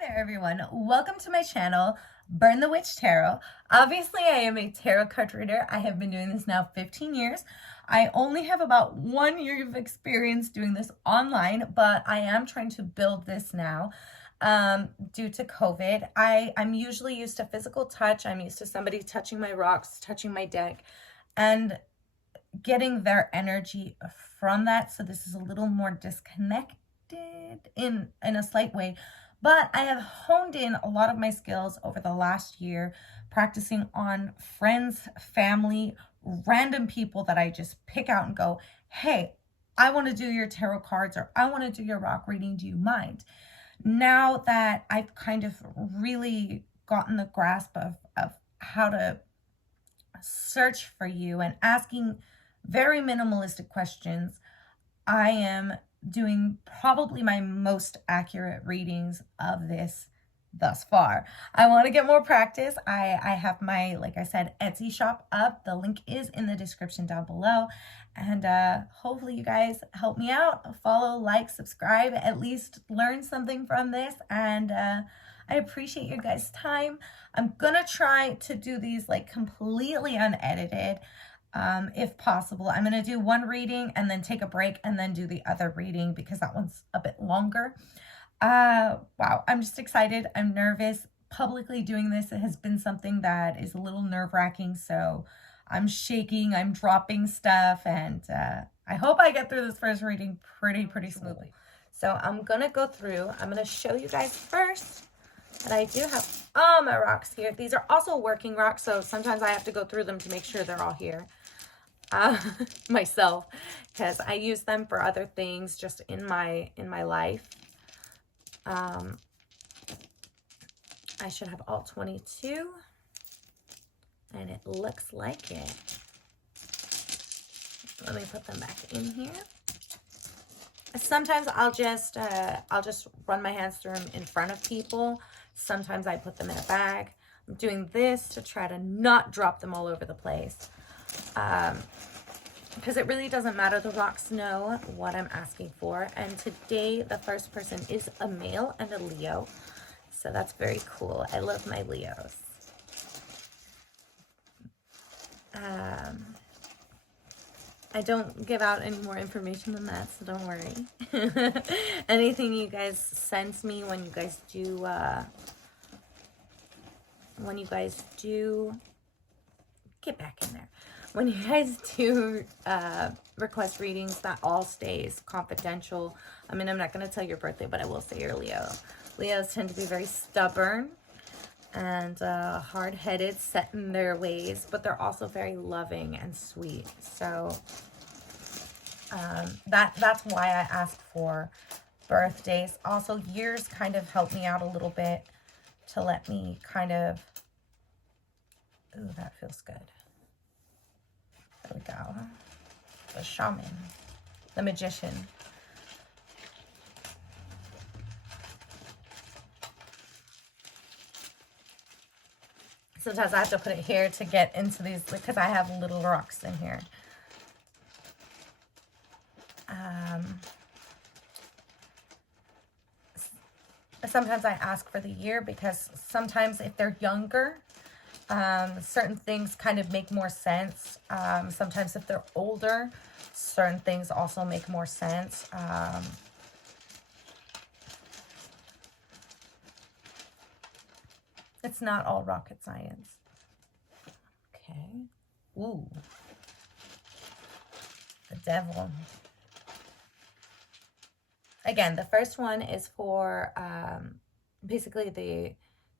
Hi there everyone, welcome to my channel, Burn the Witch Tarot. Obviously I am a tarot card reader. I have been doing this now 15 years. I only have about 1 year of experience doing this online, but I am trying to build this now due to COVID. I'm usually used to physical touch. I'm used to somebody touching my rocks, touching my deck, and getting their energy from that. So this is a little more disconnected in a slight way, but I have honed in a lot of my skills over the last year, practicing on friends, family, random people that I just pick out and go, hey, I want to do your tarot cards, or I want to do your rock reading, do you mind? Now that I've kind of really gotten the grasp of how to search for you and asking very minimalistic questions, I am doing probably my most accurate readings of this thus far. I want to get more practice. I have my, like I said, Etsy shop up. The link is in the description down below. And hopefully you guys help me out. Follow, like, subscribe, at least learn something from this. And I appreciate your guys' time. I'm gonna try to do these like completely unedited. If possible. I'm going to do one reading and then take a break and then do the other reading because that one's a bit longer. Wow, I'm just excited. I'm nervous. Publicly doing this, it has been something that is a little nerve-wracking, so I'm shaking, I'm dropping stuff, and I hope I get through this first reading pretty smoothly. So I'm going to go through. I'm going to show you guys first that I do have all my rocks here. These are also working rocks, so sometimes I have to go through them to make sure they're all here. Myself, because I use them for other things just in my life. I should have all 22, and it looks like it. Let me put them back in here. Sometimes I'll just run my hands through them in front of people. Sometimes I put them in a bag. I'm doing this to try to not drop them all over the place. Because it really doesn't matter. The rocks know what I'm asking for. And today, the first person is a male and a Leo. So that's very cool. I love my Leos. I don't give out any more information than that, so don't worry. Anything you guys send me when you guys do, get back in there. When you guys do request readings, that all stays confidential. I mean, I'm not going to tell your birthday, but I will say you're Leo. Leos tend to be very stubborn and hard-headed, set in their ways, but they're also very loving and sweet. So that's why I ask for birthdays. Also, years kind of help me out a little bit to let me kind of... Ooh, that feels good. There we go. The shaman, the magician. Sometimes I have to put it here to get into these because I have little rocks in here. Sometimes I ask for the year because sometimes if they're younger, certain things kind of make more sense. Sometimes if they're older, certain things also make more sense. It's not all rocket science. Okay. Ooh. The devil. Again, the first one is for basically the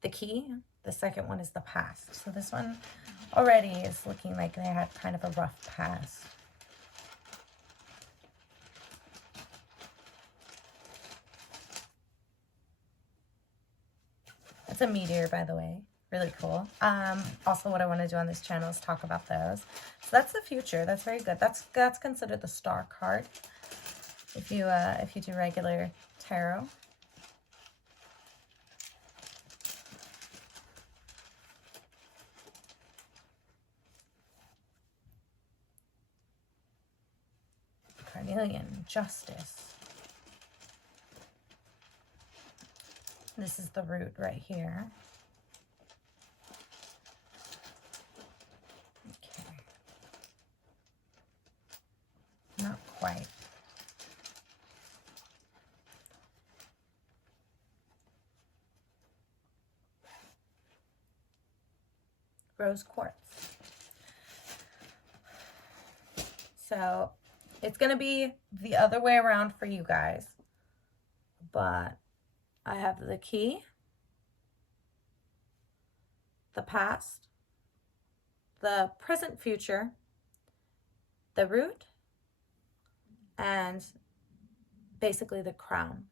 key. The second one is the past. So this one already is looking like they had kind of a rough past. It's a meteor, by the way. Really cool. Also, what I want to do on this channel is talk about those. So that's the future. That's very good. That's considered the star card if you do regular tarot. Carnelian, justice. This is the root right here. Okay. Not quite. Rose quartz. So it's going to be the other way around for you guys. But I have the key, the past, the present, future, the root, and basically the crown.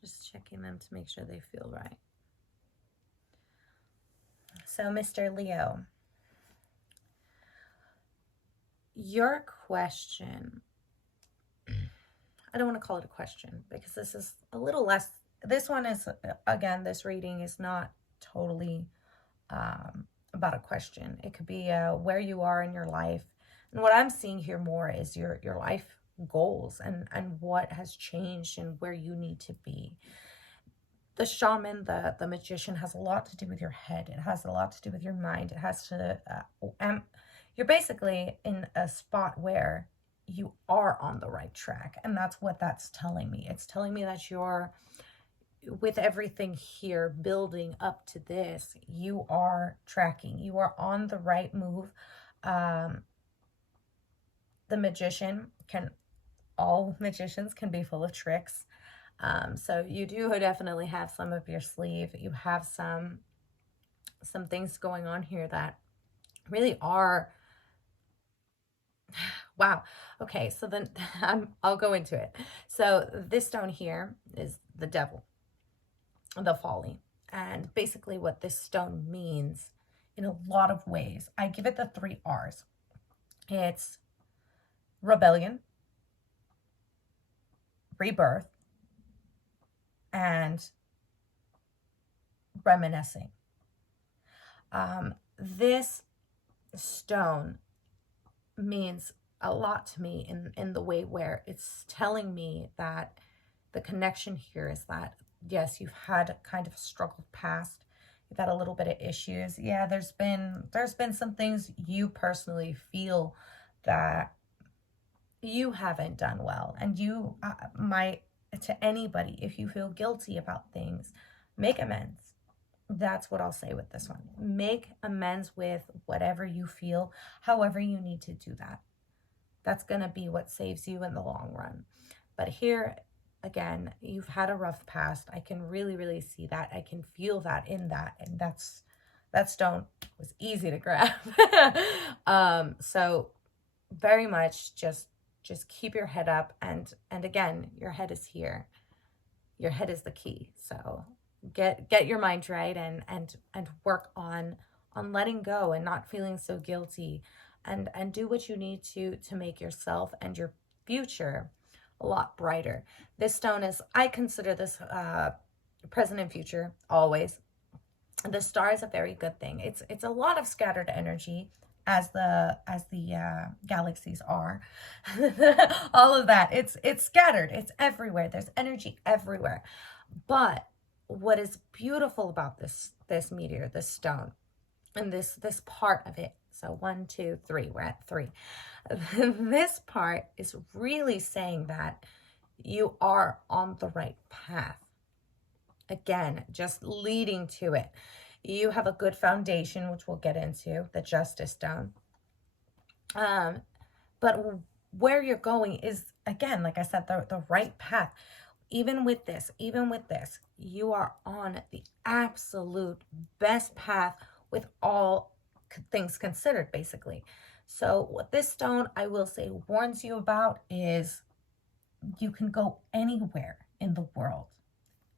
Just checking them to make sure they feel right. So, Mr. Leo, your question, I don't want to call it a question because this is a little less, this one is, again, this reading is not totally about a question. It could be where you are in your life. And what I'm seeing here more is your life goals and what has changed and where you need to be. The shaman, the magician, has a lot to do with your head. It has a lot to do with your mind. It has to, you're basically in a spot where you are on the right track. And that's what that's telling me. It's telling me that you're, with everything here building up to this, you are tracking. You are on the right move. The magician all magicians can be full of tricks. So you do definitely have some up your sleeve. You have some things going on here that really are, wow. Okay, so then I'll go into it. So this stone here is the devil, the folly. And basically what this stone means in a lot of ways, I give it the 3 R's. It's rebellion, rebirth, and reminiscing. This stone means a lot to me in the way where it's telling me that the connection here is that, yes, you've had kind of a struggled past. You've had a little bit of issues. Yeah, there's been some things you personally feel that you haven't done well. And you might, to anybody, if you feel guilty about things, make amends. That's what I'll say with this one. Make amends with whatever you feel, however you need to do that. That's going to be what saves you in the long run. But here, again, you've had a rough past. I can really, really see that. I can feel that in that. And that stone was easy to grab. So very much just keep your head up. And again, your head is here. Your head is the key. So get your mind right and work on letting go and not feeling so guilty, and do what you need to make yourself and your future a lot brighter. This stone is, I consider this present and future always. The star is a very good thing. It's a lot of scattered energy, as the galaxies are. All of that, it's scattered, it's everywhere. There's energy everywhere. But what is beautiful about this meteor, this stone, and this part of it, so 1, 2, 3, we're at 3. This part is really saying that you are on the right path. Again, just leading to it. You have a good foundation, which we'll get into, the Justice Stone. But where you're going is, again, like I said, the right path. Even with this, you are on the absolute best path with all things considered, basically. So what this stone, I will say, warns you about is you can go anywhere in the world.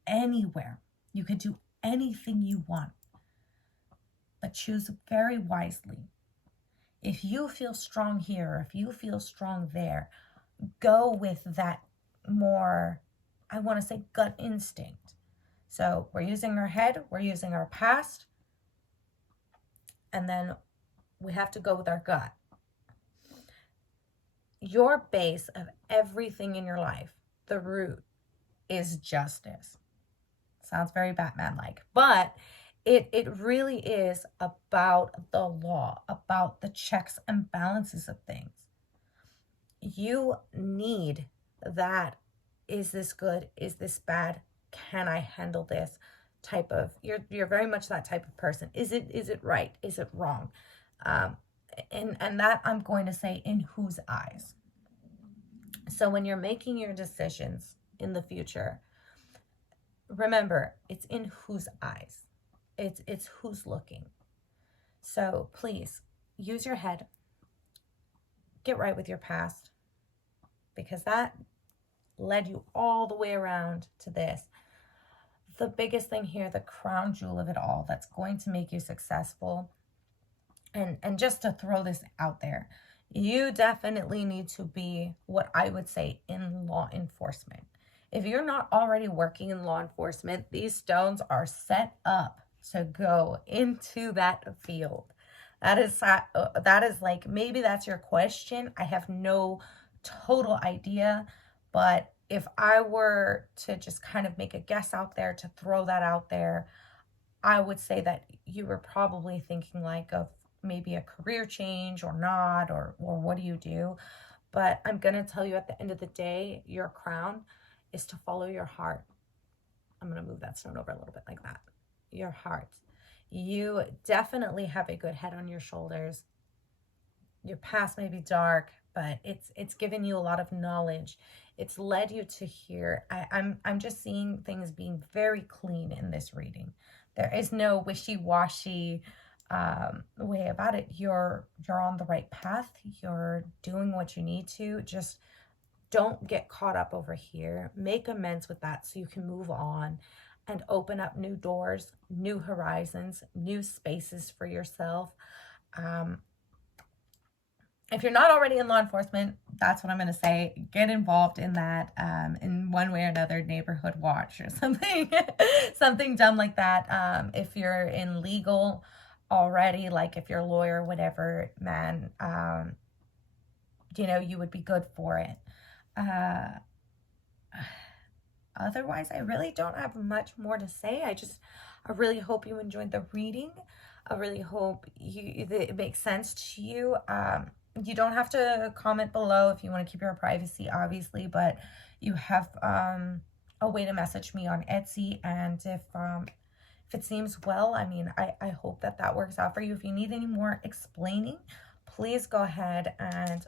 Anywhere. You can do anything you want. But choose very wisely. If you feel strong here, or if you feel strong there, go with that more, I want to say, gut instinct. So we're using our head, we're using our past, and then we have to go with our gut. Your base of everything in your life, the root, is justice. Sounds very Batman-like, but it really is about the law, about the checks and balances of things. You need that. Is this good? Is this bad? Can I handle this? Type of, you're very much that type of person. Is it right? Is it wrong? And that I'm going to say, in whose eyes. So when you're making your decisions in the future, remember, it's in whose eyes. It's who's looking. So please use your head. Get right with your past, because that led you all the way around to this. The biggest thing here, the crown jewel of it all, that's going to make you successful. And just to throw this out there, you definitely need to be what I would say in law enforcement. If you're not already working in law enforcement, these stones are set up to go into that field. That is like, maybe that's your question. I have no total idea, but if I were to just kind of make a guess out there, to throw that out there, I would say that you were probably thinking like of maybe a career change or not, or what do you do? But I'm going to tell you, at the end of the day, your crown is to follow your heart. I'm going to move that stone over a little bit like that. Your heart. You definitely have a good head on your shoulders. Your past may be dark, but it's given you a lot of knowledge. It's led you to here. I'm just seeing things being very clean in this reading. There is no wishy-washy way about it. You're on the right path. You're doing what you need to. Just don't get caught up over here. Make amends with that so you can move on and open up new doors, new horizons, new spaces for yourself. If you're not already in law enforcement, that's what I'm going to say. Get involved in that, in one way or another, neighborhood watch or something, something dumb like that. If you're in legal already, like if you're a lawyer, whatever, man, you know, you would be good for it. Otherwise, I really don't have much more to say. I really hope you enjoyed the reading. I really hope it makes sense to you. You don't have to comment below if you want to keep your privacy, obviously, but you have a way to message me on Etsy, and if it seems well, I mean, I hope that works out for you. If you need any more explaining, please go ahead and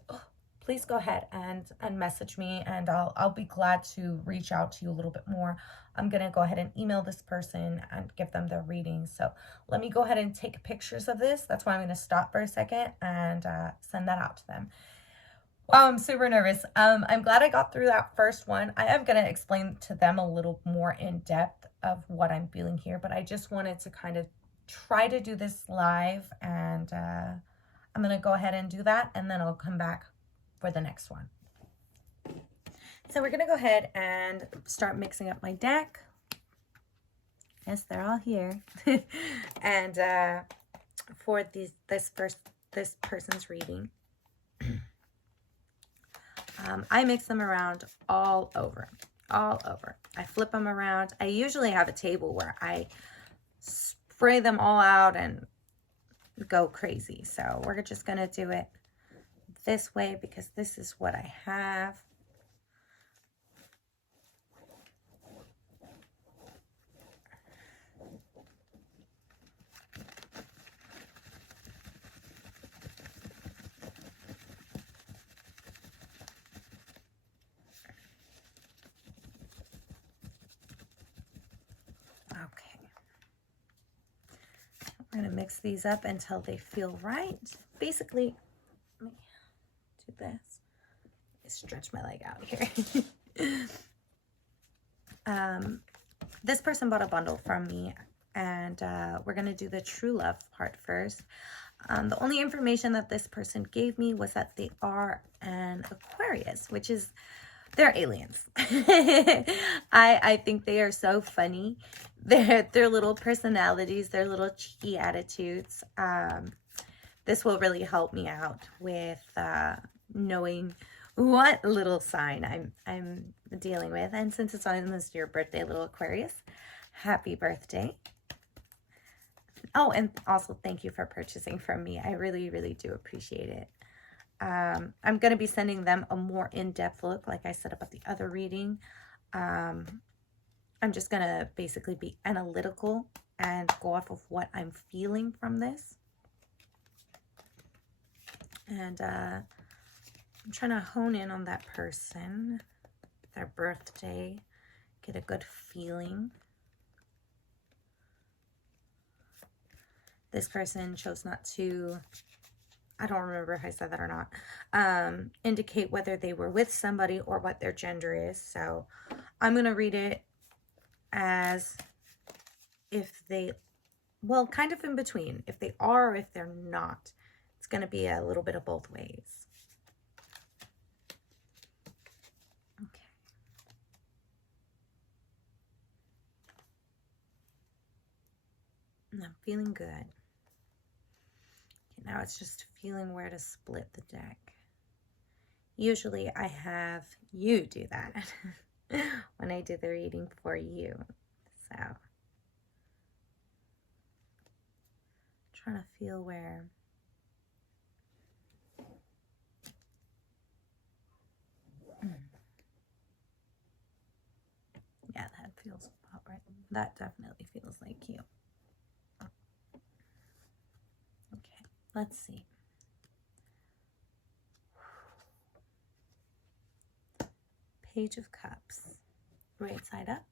message me, and I'll be glad to reach out to you a little bit more. I'm going to go ahead and email this person and give them their reading. So let me go ahead and take pictures of this. That's why I'm going to stop for a second and send that out to them. Wow, I'm super nervous. I'm glad I got through that first one. I am going to explain to them a little more in depth of what I'm feeling here, but I just wanted to kind of try to do this live, and I'm going to go ahead and do that, and then I'll come back for the next one. So we're going to go ahead and start mixing up my deck. Yes, they're all here. And for this person's reading, I mix them around all over. I flip them around. I usually have a table where I spray them all out and go crazy. So we're just going to do it this way because this is what I have. I'm going to mix these up until they feel right. Basically, let me do this. Stretch my leg out here. This person bought a bundle from me, and we're going to do the true love part first. The only information that this person gave me was that they are an Aquarius, which is, they're aliens. I think they are so funny their little personalities, their little cheeky attitudes. This will really help me out with knowing what little sign I'm dealing with. And since it's almost your birthday, little Aquarius, happy birthday. Oh, and also thank you for purchasing from me. I really, really do appreciate it. I'm going to be sending them a more in-depth look, like I said about the other reading. I'm just going to basically be analytical and go off of what I'm feeling from this. And I'm trying to hone in on that person, their birthday, get a good feeling. This person chose not to, I don't remember if I said that or not, indicate whether they were with somebody or what their gender is. So I'm going to read it as if they, well, kind of in between, if they are or if they're not. It's going to be a little bit of both ways. Okay. And I'm feeling good. Okay, now it's just feeling where to split the deck. Usually I have you do that when I do the reading for you. So trying to feel where yeah, that feels about right. That definitely feels like you. Okay, let's see. Page of Cups, right side up.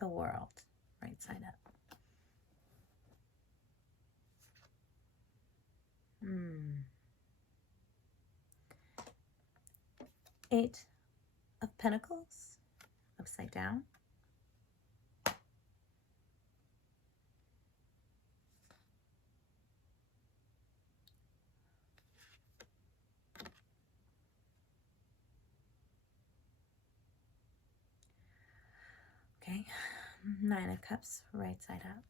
The World, right side up. Eight of Pentacles, upside down. Okay, Nine of Cups, right side up.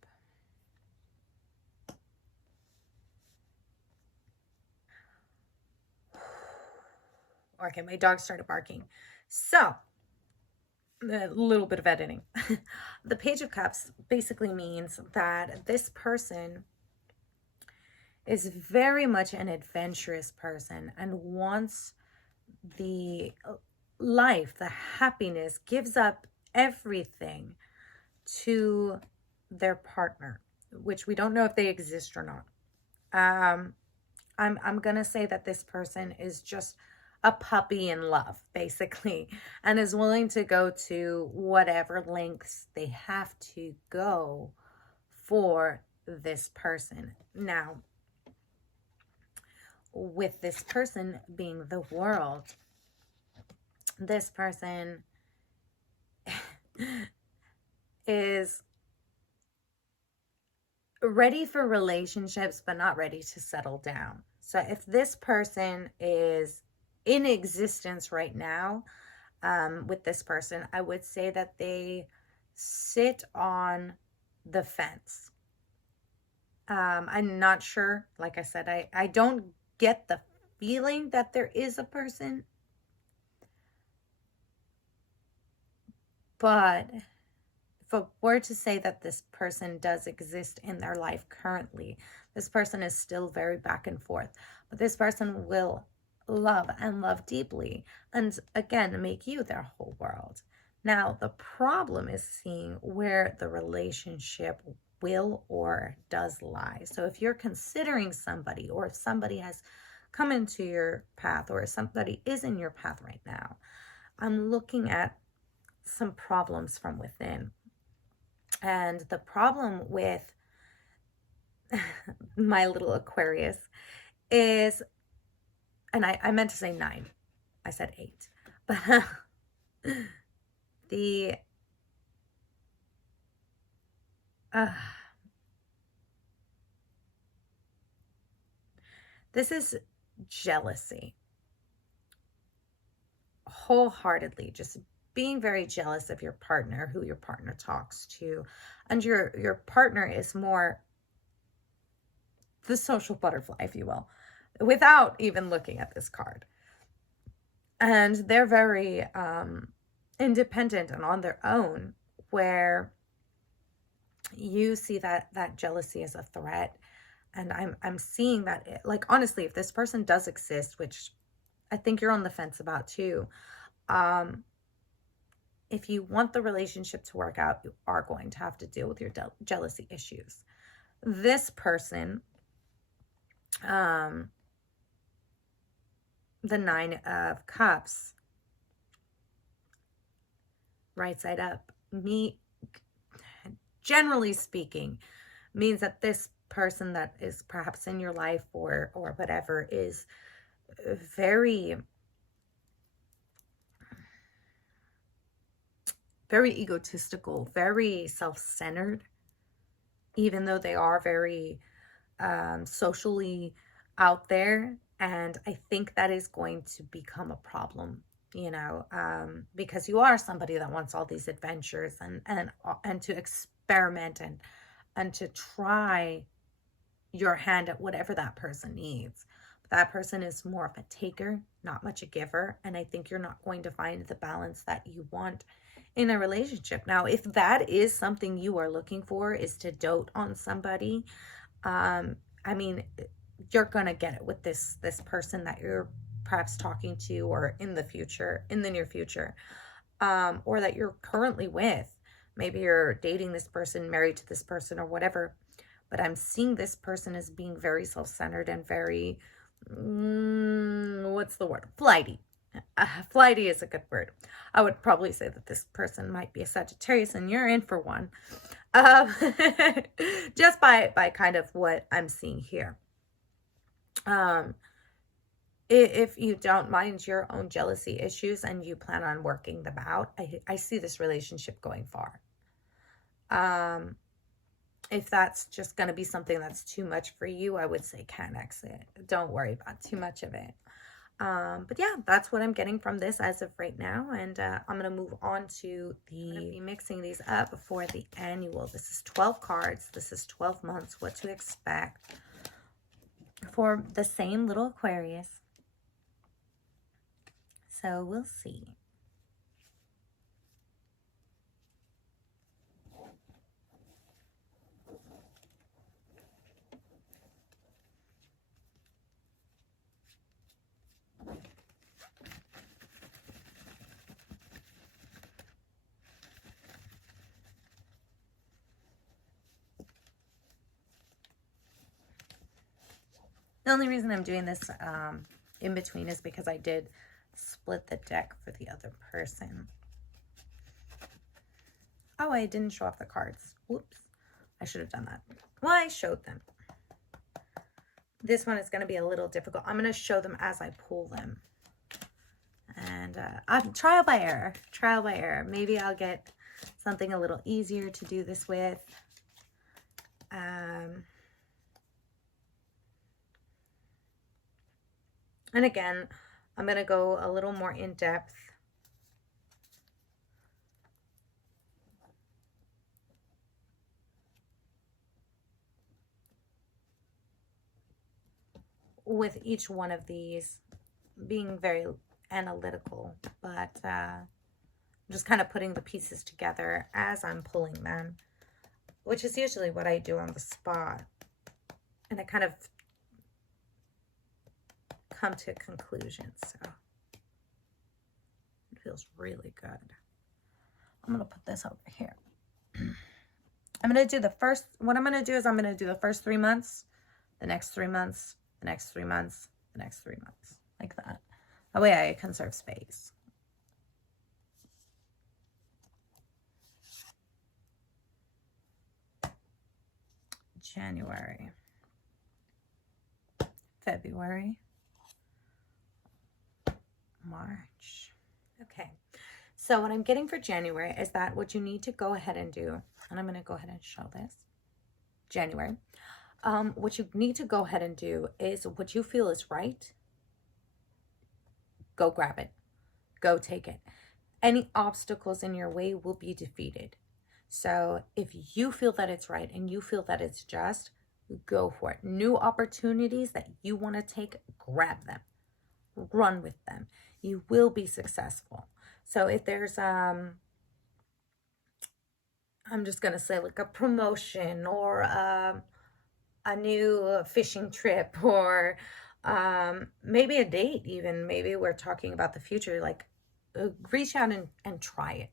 Okay, my dog started barking. So, a little bit of editing. The Page of Cups basically means that this person is very much an adventurous person and wants the life, the happiness, gives up everything to their partner, which we don't know if they exist or not. I'm gonna say that this person is just a puppy in love, basically, and is willing to go to whatever lengths they have to go for this person. Now, with this person being the World, this person is ready for relationships, but not ready to settle down. So if this person is in existence right now, with this person, I would say that they sit on the fence. I'm not sure. Like I said, I don't get the feeling that there is a person, but if I were to say that this person does exist in their life currently, this person is still very back and forth, but this person will love and love deeply, and again, make you their whole world. Now, the problem is seeing where the relationship will or does lie. So if you're considering somebody, or if somebody has come into your path, or if somebody is in your path right now, I'm looking at some problems from within. And the problem with my little Aquarius is, and I meant to say 9. I said 8. But this is jealousy. Wholeheartedly, just being very jealous of your partner, who your partner talks to. And your partner is more the social butterfly, if you will, without even looking at this card. And they're very independent and on their own, where you see that jealousy as a threat. And I'm seeing that, like, honestly, if this person does exist, which I think you're on the fence about too, if you want the relationship to work out, you are going to have to deal with your jealousy issues. This person, the 9 of Cups, right side up, generally speaking, means that this person that is perhaps in your life or whatever is very, very egotistical, very self-centered, even though they are very socially out there. And I think that is going to become a problem, you know, because you are somebody that wants all these adventures and to experiment and to try your hand at whatever that person needs. But that person is more of a taker, not much a giver. And I think you're not going to find the balance that you want in a relationship. Now, if that is something you are looking for, is to dote on somebody, I mean, you're gonna get it with this person that you're perhaps talking to, or in the near future, or that you're currently with. Maybe you're dating this person, married to this person, or whatever. But I'm seeing this person as being very self-centered and very, what's the word? Flighty. Flighty is a good word. I would probably say that this person might be a Sagittarius, and you're in for one. Just by kind of what I'm seeing here. If you don't mind your own jealousy issues and you plan on working them out, I see this relationship going far. If that's just going to be something that's too much for you, I would say can exit. Don't worry about too much of it. But yeah, that's what I'm getting from this as of right now. And I'm going to move on to be mixing these up for the annual. This is 12 cards. This is 12 months. What to expect for the same little Aquarius. So we'll see. The only reason I'm doing this in between is because I did split the deck for the other person. Oh, I didn't show off the cards. Whoops. I should have done that. Well, I showed them. This one is going to be a little difficult. I'm going to show them as I pull them. And trial by error. Trial by error. Maybe I'll get something a little easier to do this with. And again, I'm going to go a little more in depth. With each one of these, being very analytical, but just kind of putting the pieces together as I'm pulling them, which is usually what I do on the spot. And I kind of come to a conclusion, so it feels really good. I'm gonna put this over here. I'm gonna do the first, what I'm gonna do is I'm gonna do the first 3 months, the next 3 months, the next 3 months, the next 3 months, like that. That way I conserve space. January, February, March. Okay, so what I'm getting for January is that what you need to go ahead and do, and I'm going to go ahead and show this, January, what you need to go ahead and do is what you feel is right go grab it. Go take it. Any obstacles in your way will be defeated. So if you feel that it's right and you feel that it's just, go for it. New opportunities that you want to take, grab them. Run with them. You will be successful. So if there's I'm just gonna say like a promotion or a new fishing trip, or maybe a date even, maybe we're talking about the future, like reach out and try it.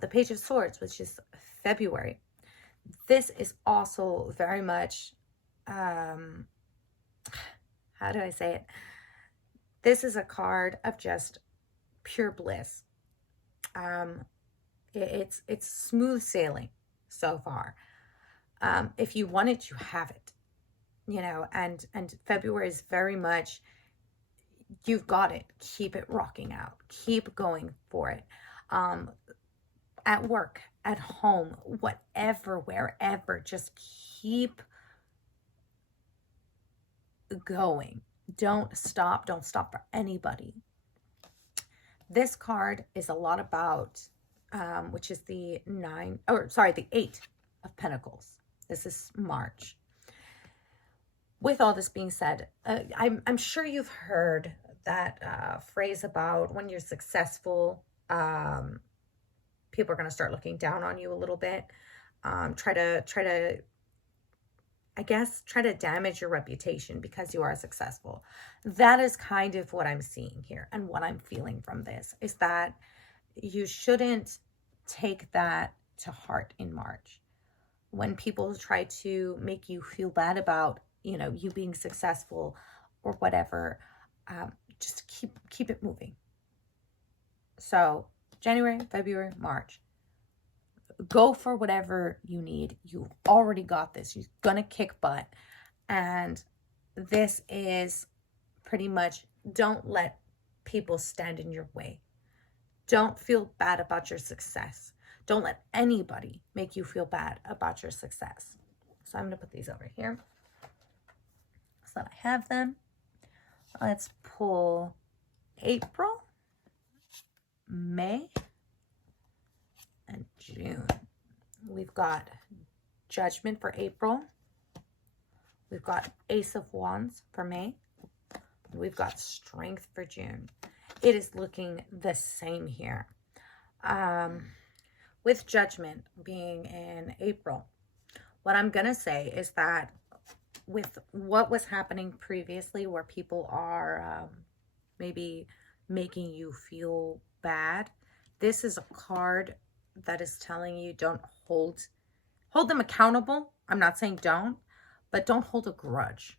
The Page of Swords, which is February, this is also very much how do I say it, this is a card of just pure bliss. It's smooth sailing so far. If you want it, you have it, you know, and February is very much, you've got it. Keep it rocking out. Keep going for it. At work, at home, whatever, wherever, just keep going. Don't stop. Don't stop for anybody. This card is a lot about, which is the the 8 of Pentacles. This is March. With all this being said, I'm sure you've heard that phrase about when you're successful, people are going to start looking down on you a little bit. Try to damage your reputation because you are successful. That is kind of what I'm seeing here, and what I'm feeling from this is that you shouldn't take that to heart in March. When people try to make you feel bad about, you know, you being successful or whatever, just keep it moving. So January, February, March, go for whatever you need. You've already got this. You're gonna kick butt. And this is pretty much, don't let people stand in your way. Don't feel bad about your success. Don't let anybody make you feel bad about your success. So I'm gonna put these over here so that I have them. Let's pull April, May, and June. We've got Judgment for April. We've got Ace of Wands for May. We've got Strength for June. It is looking the same here. With Judgment being in April, what I'm going to say is that with what was happening previously, where people are maybe making you feel bad, this is a card that is telling you don't hold them accountable. I'm not saying don't, but don't hold a grudge.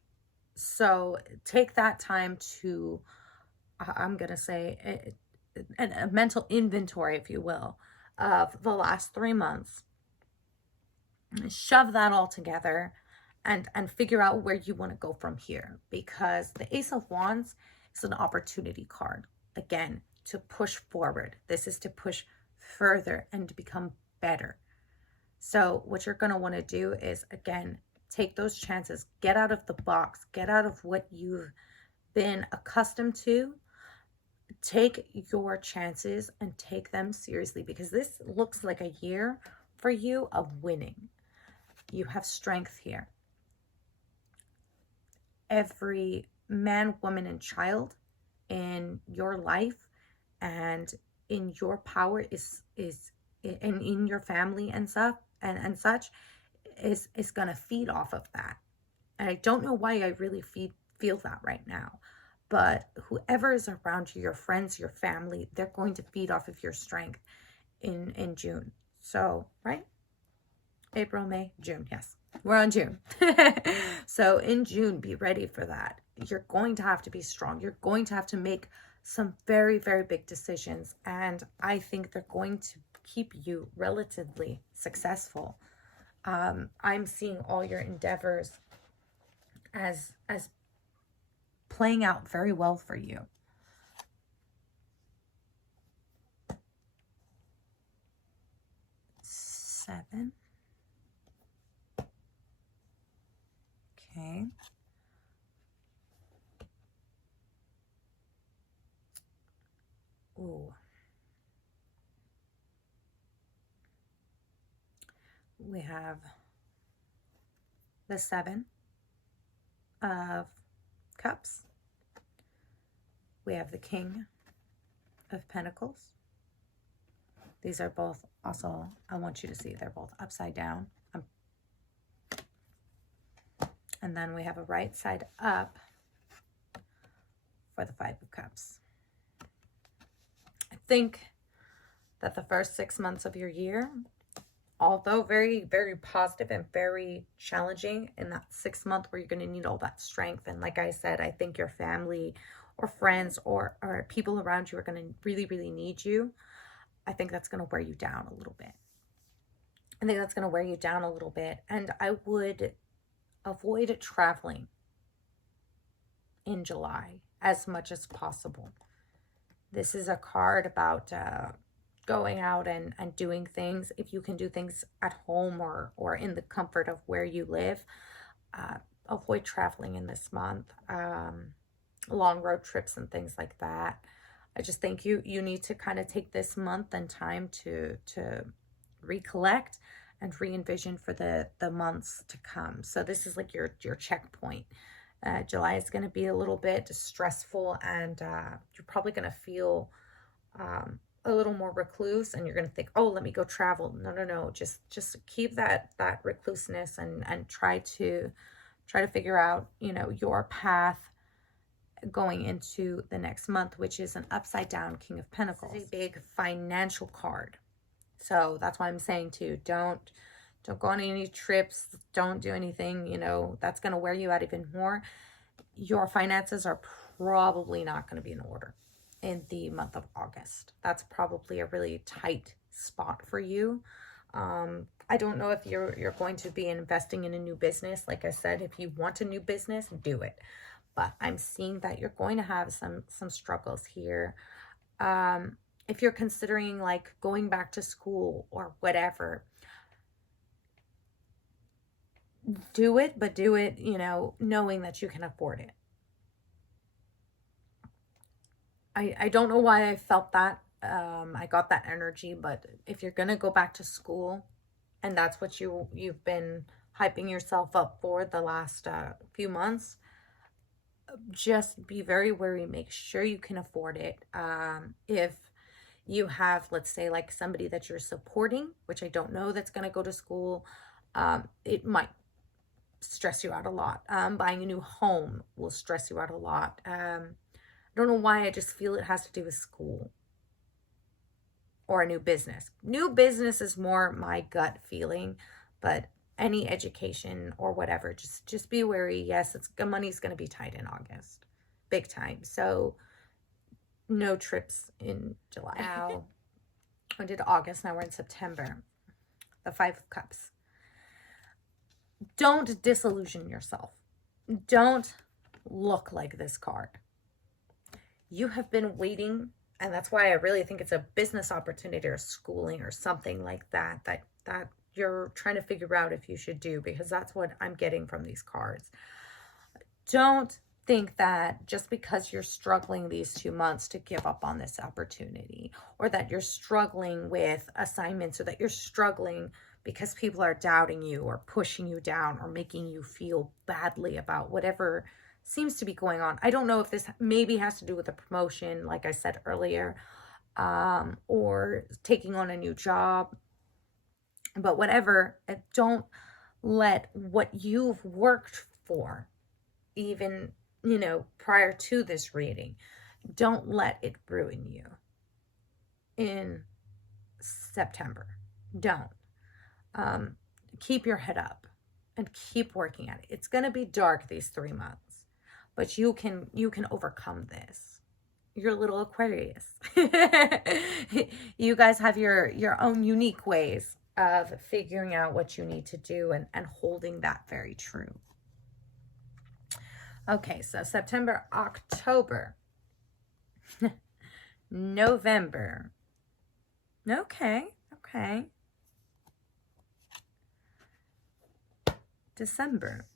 So take that time to, I'm going to say, a mental inventory, if you will, of the last 3 months. Shove that all together and figure out where you want to go from here. Because the Ace of Wands is an opportunity card. Again, to push forward. This is to push further and to become better. So what you're going to want to do is, again, take those chances. Get out of the box. Get out of what you've been accustomed to. Take your chances and take them seriously, because this looks like a year for you of winning. You have strength here. Every man, woman, and child in your life and in your power is in your family and stuff and such is going to feed off of that. And I don't know why I really feel that right now, but whoever is around you, your friends, your family, they're going to feed off of your strength in June. So, right? April, May, June. Yes, we're on June. So in June, be ready for that. You're going to have to be strong. You're going to have to make some very, very big decisions. And I think they're going to keep you relatively successful. I'm seeing all your endeavors as playing out very well for you. Seven. Okay. we have the Seven of Cups. We have the King of Pentacles. These are both also, I want you to see, they're both upside down. And then we have a right side up for the Five of Cups. I think that the first 6 months of your year, although very, very positive and very challenging in that 6th month where you're going to need all that strength. And like I said, I think your family or friends or people around you are going to really, really need you. I think that's going to wear you down a little bit. I think that's going to wear you down a little bit. And I would avoid traveling in July as much as possible. This is a card about going out and doing things. If you can do things at home or in the comfort of where you live, avoid traveling in this month. Long road trips and things like that. I just think you need to kind of take this month and time to recollect and re-envision for the months to come. So this is like your checkpoint. July is going to be a little bit stressful, and you're probably going to feel a little more recluse, and you're going to think, oh, let me go travel. No. Just keep that recluseness and try to figure out, your path going into the next month, which is an upside down King of Pentacles. This is a big financial card. So that's why I'm saying too, don't go on any trips, don't do anything, that's going to wear you out even more. Your finances are probably not going to be in order in the month of August. That's probably a really tight spot for you. I don't know if you're going to be investing in a new business. Like I said, if you want a new business, do it. But I'm seeing that you're going to have some struggles here. If you're considering like going back to school or whatever, do it, but do it, knowing that you can afford it. I don't know why I felt that. I got that energy, but if you're going to go back to school and that's what you've been hyping yourself up for the last few months, just be very wary. Make sure you can afford it. If you have, let's say, like somebody that you're supporting, which I don't know that's going to go to school, it might stress you out a lot. Buying a new home will stress you out a lot. I don't know why, I just feel it has to do with school or a new business. New business is more my gut feeling, but any education or whatever, just be wary. Yes, money's going to be tight in August, big time. So no trips in July. Now, we did August, now we're in September. The Five of Cups. Don't disillusion yourself. Don't look like this card. You have been waiting, and that's why I really think it's a business opportunity or schooling or something like that you're trying to figure out if you should do, because that's what I'm getting from these cards. Don't think that just because you're struggling these 2 months to give up on this opportunity, or that you're struggling with assignments, or that you're struggling because people are doubting you or pushing you down or making you feel badly about whatever seems to be going on. I don't know if this maybe has to do with a promotion, like I said earlier, or taking on a new job. But whatever, don't let what you've worked for, even, prior to this reading, don't let it ruin you in September. Don't. Keep your head up and keep working at it. It's going to be dark these 3 months, but you can overcome this. You're a little Aquarius. You guys have your own unique ways of figuring out what you need to do and holding that very true. Okay, so September, October, November. Okay. December.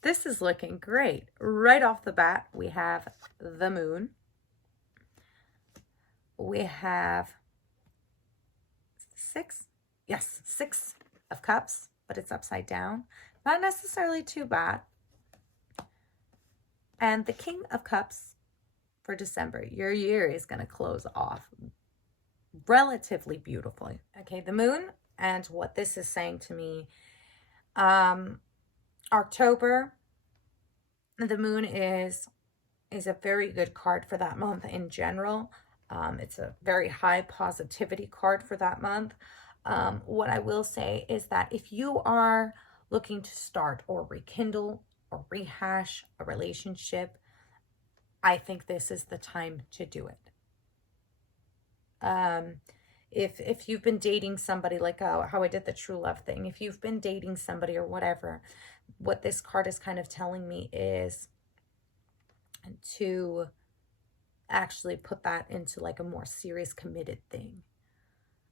This is looking great. Right off the bat, we have the moon. We have 6 of Cups, but it's upside down. Not necessarily too bad. And the King of Cups for December. Your year is going to close off relatively beautifully. Okay, the moon, and what this is saying to me, October, the moon is a very good card for that month in general. It's a very high positivity card for that month. What I will say is that if you are looking to start or rekindle or rehash a relationship, I think this is the time to do it. If you've been dating somebody, like how I did the true love thing, if you've been dating somebody or whatever, what this card is kind of telling me is to actually put that into like a more serious committed thing.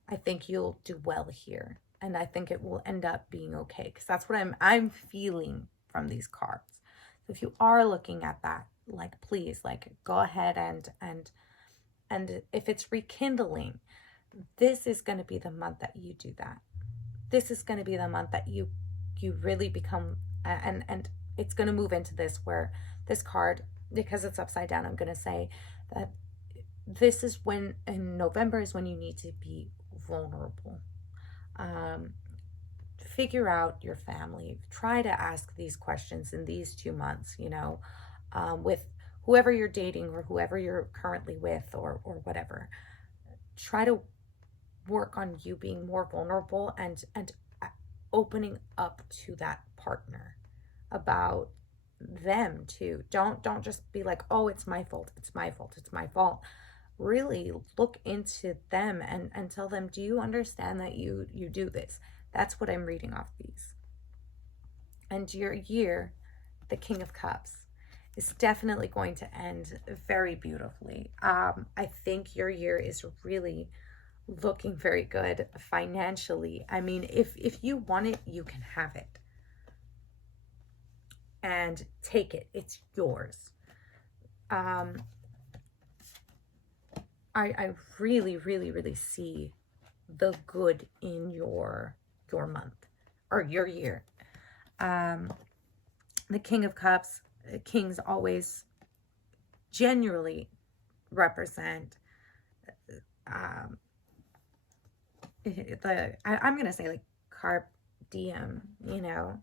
I think you'll do well here, and I think it will end up being okay, because that's what I'm feeling from these cards. So if you are looking at that, like, please, like, go ahead and if it's rekindling, this is going to be the month that you do that. This is going to be the month that you really become, and it's going to move into this, where this card, because it's upside down, I'm going to say that this is when, in November, is when you need to be vulnerable. Figure out your family. Try to ask these questions in these 2 months, you know, with whoever you're dating or whoever you're currently with, or whatever. Try to work on you being more vulnerable and opening up to that partner about them too. Don't just be like, oh, it's my fault, it's my fault, it's my fault. Really look into them and tell them, do you understand that you do this? That's what I'm reading off these. And your year, the King of Cups, is definitely going to end very beautifully. I think your year is really looking very good financially. I mean, if you want it, you can have it. And take it. It's yours. I really, really, really see the good in your month or your year. The King of Cups, kings always genuinely represent I'm gonna say, like, carpe diem, you know.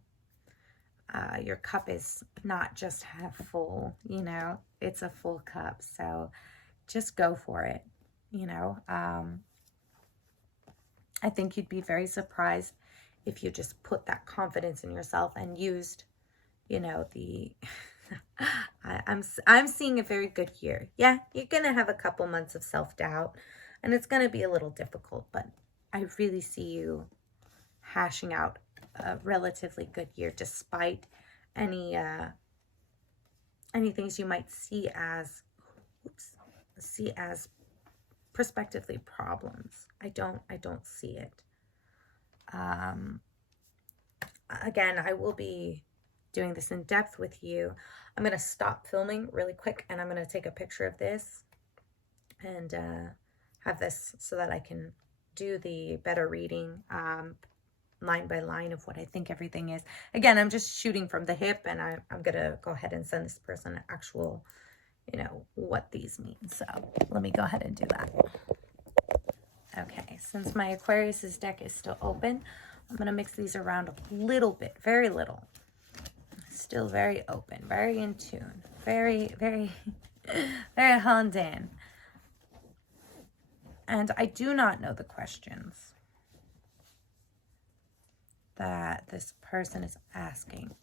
Your cup is not just half full, you know, it's a full cup. So just go for it, you know. I think you'd be very surprised if you just put that confidence in yourself and used, you know, the I'm seeing a very good year. Yeah, you're gonna have a couple months of self-doubt, and it's gonna be a little difficult, but I really see you hashing out a relatively good year, despite any things you might see as prospectively problems. I don't see it. Again, I will be doing this in depth with you. I'm going to stop filming really quick, and I'm going to take a picture of this and have this so that I can do the better reading line by line of what I think everything is. Again, I'm just shooting from the hip, and I'm going to go ahead and send this person an actual, you know, what these mean. So let me go ahead and do that. Okay, since my Aquarius's deck is still open, I'm going to mix these around a little bit, very little. Still very open, very in tune, very, very, very honed in. And I do not know the questions that this person is asking,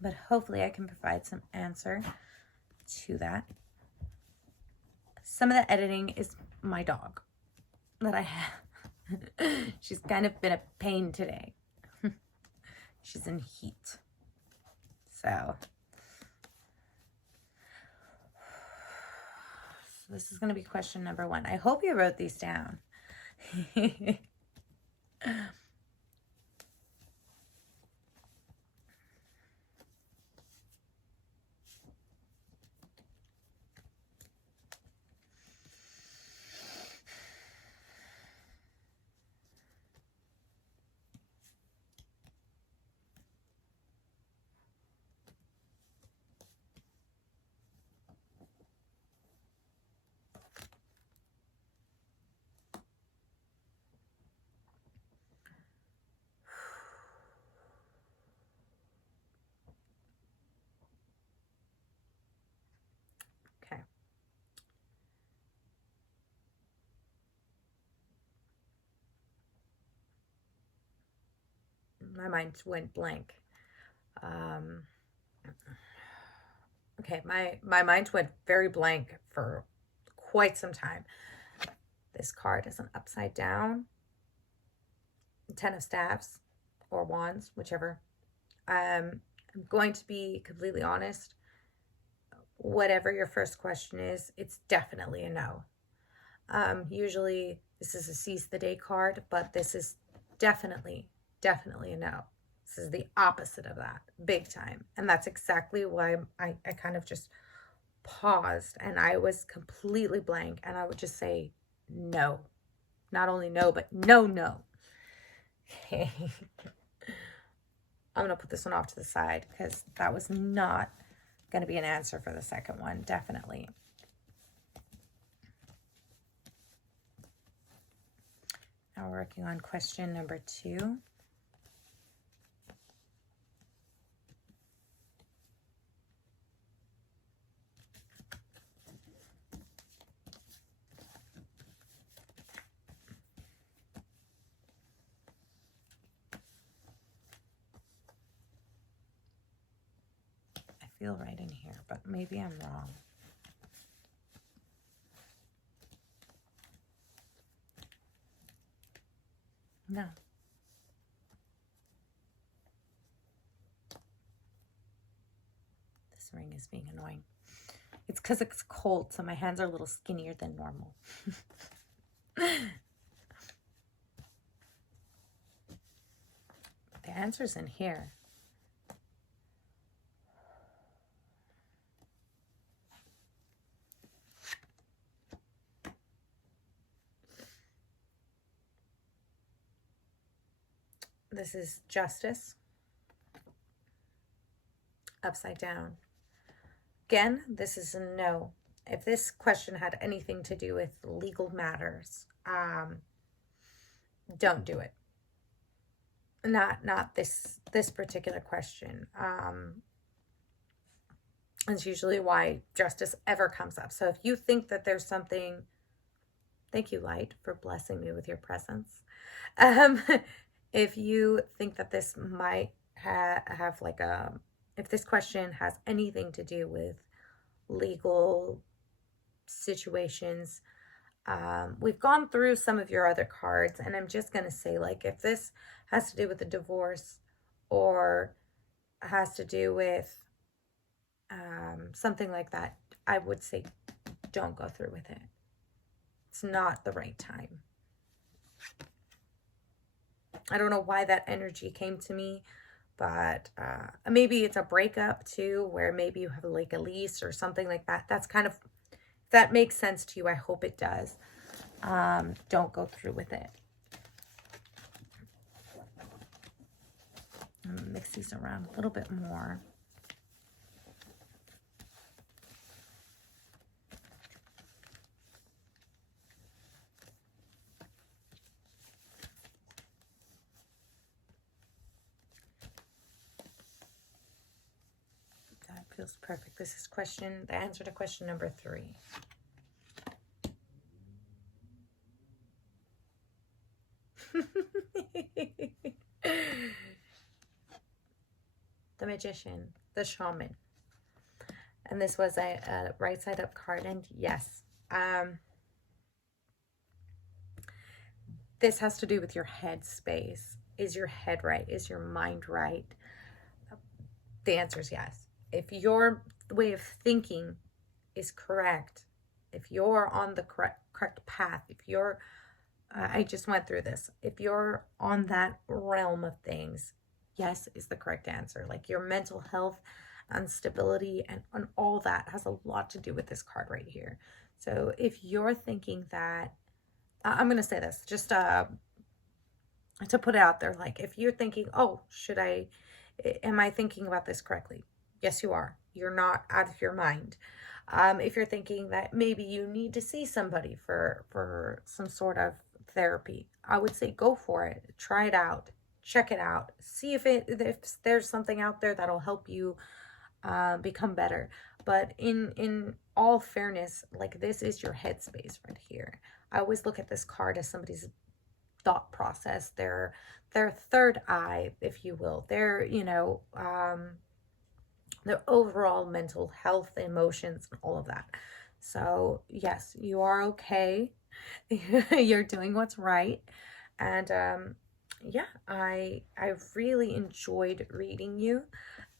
but hopefully I can provide some answer to that. Some of the editing is my dog that I have. She's kind of been a pain today. She's in heat. So this is going to be question number 1. I hope you wrote these down. my mind went blank. Okay, my mind went very blank for quite some time. This card is an upside down 10 of staffs or wands, whichever. I'm going to be completely honest. Whatever your first question is, it's definitely a no. Usually this is a seize the day card, but this is definitely a no. This is the opposite of that, big time. And that's exactly why I kind of just paused and I was completely blank, and I would just say no. Not only no, but no. Okay. I'm going to put this one off to the side because that was not going to be an answer for the second one, definitely. Now we're working on question number 2. I feel right in here, but maybe I'm wrong. No. This ring is being annoying. It's because it's cold, so my hands are a little skinnier than normal. The answer's in here. This is justice. Upside down. Again, this is a no. If this question had anything to do with legal matters, don't do it. Not this particular question. It's usually why justice ever comes up. So if you think that there's something, thank you, Light, for blessing me with your presence. If you think that this might have like if this question has anything to do with legal situations, we've gone through some of your other cards, and I'm just going to say, like, if this has to do with a divorce or has to do with something like that, I would say don't go through with it. It's not the right time. I don't know why that energy came to me, but maybe it's a breakup too, where maybe you have like a lease or something like that. That's kind of, if that makes sense to you, I hope it does. Don't go through with it. I'm gonna mix these around a little bit more. Feels perfect. This is the answer to question number 3. The Magician, the Shaman. And this was a right side up card. And yes, this has to do with your head space. Is your head right? Is your mind right? The answer is yes. If your way of thinking is correct, if you're on the correct path, if you're, I just went through this, if you're on that realm of things, yes is the correct answer. Like your mental health and stability and all that has a lot to do with this card right here. So if you're thinking that, I'm going to say this just to put it out there, like if you're thinking, oh, am I thinking about this correctly? Yes, you are. You're not out of your mind. If you're thinking that maybe you need to see somebody for some sort of therapy, I would say go for it. Try it out. Check it out. See if there's something out there that'll help you become better. But in all fairness, like this is your headspace right here. I always look at this card as somebody's thought process, their third eye, if you will, their, their overall mental health, emotions, and all of that. So yes, you are okay. You're doing what's right. And yeah, I really enjoyed reading you.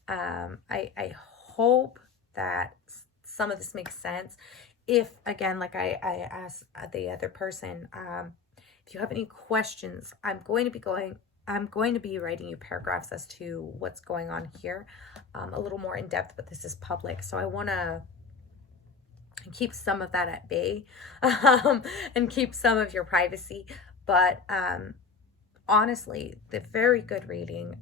I hope that some of this makes sense. If, again, like I asked the other person, if you have any questions, I'm going to be writing you paragraphs as to what's going on here, a little more in depth, but this is public, so I want to keep some of that at bay, and keep some of your privacy. But honestly, the very good reading.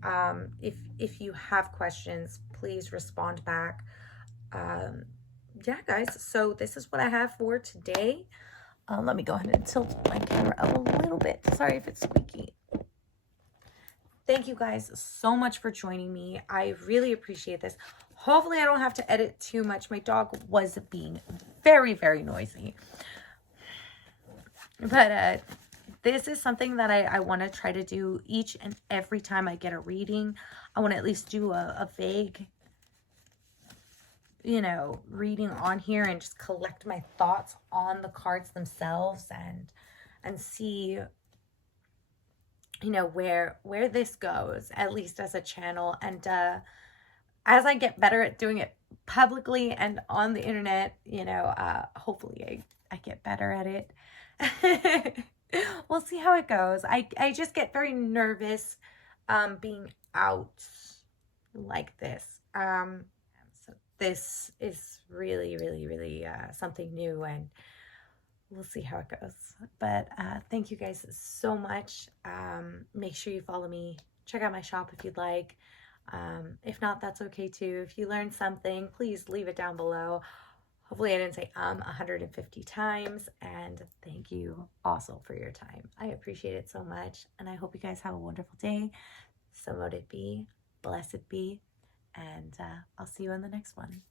If you have questions, please respond back. Yeah, guys, so this is what I have for today. Let me go ahead and tilt my camera a little bit. Sorry if it's squeaky. Thank you guys so much for joining me. I really appreciate this. Hopefully I don't have to edit too much. My dog was being very, very noisy. But this is something that I want to try to do each and every time I get a reading. I want to at least do a vague, reading on here and just collect my thoughts on the cards themselves and see, where this goes, at least as a channel. And as I get better at doing it publicly and on the internet, hopefully I get better at it. We'll see how it goes. I just get very nervous being out like this. So this is really, really, really something new, and we'll see how it goes. But thank you guys so much. Make sure you follow me. Check out my shop if you'd like. If not, that's okay too. If you learned something, please leave it down below. Hopefully I didn't say 150 times. And thank you also for your time. I appreciate it so much. And I hope you guys have a wonderful day. So mote it be. Blessed be. And I'll see you on the next one.